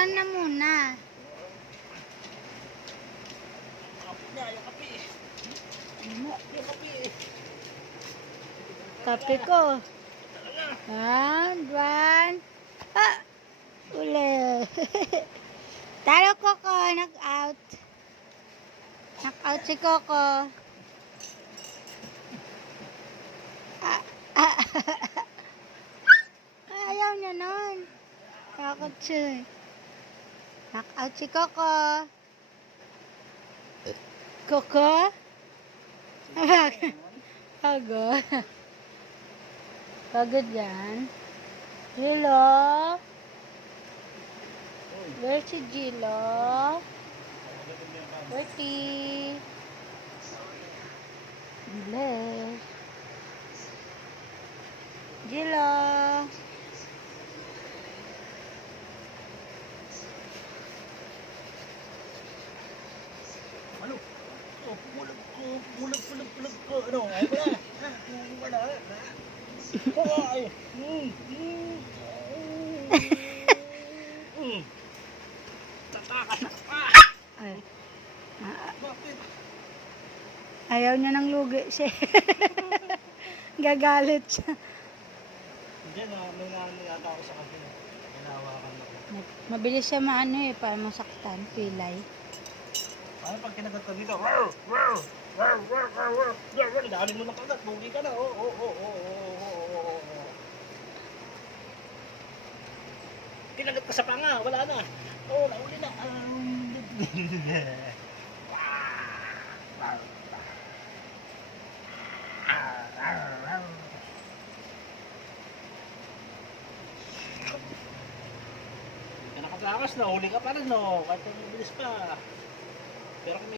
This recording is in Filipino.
Picturean na muna. Yung kape. Yung kape. Kape ko. One. Ah! Uli. Talo Coco, knock out. Knock out si Coco. Ayaw niya nun. Takot siya. Knock out si Coco. Coco? Pagod. Pagod yan. Hello? Where's si Gilo? Bertie? Bilis. Gilo? Ano? Oh, pulag ko. Ano? Ay, wala. Wala. Ay. Tatakas pa. Ay. Bakit? Ayaw niya ng lugi siya. Gagalit siya. Diyan, may nangyayata ako sa kanila. Hinahawakan ako. Mabilis siya maano eh, para masaktan, pilay. Ano pag kinagat ka dito? Daanin mo na kagat, bugi ka na. Kinagat ka sa panga, wala na. Nauli na. Hindi ka nakatakas, nahuli ka pa rin, no? Kahit mabilis pa. Pero kung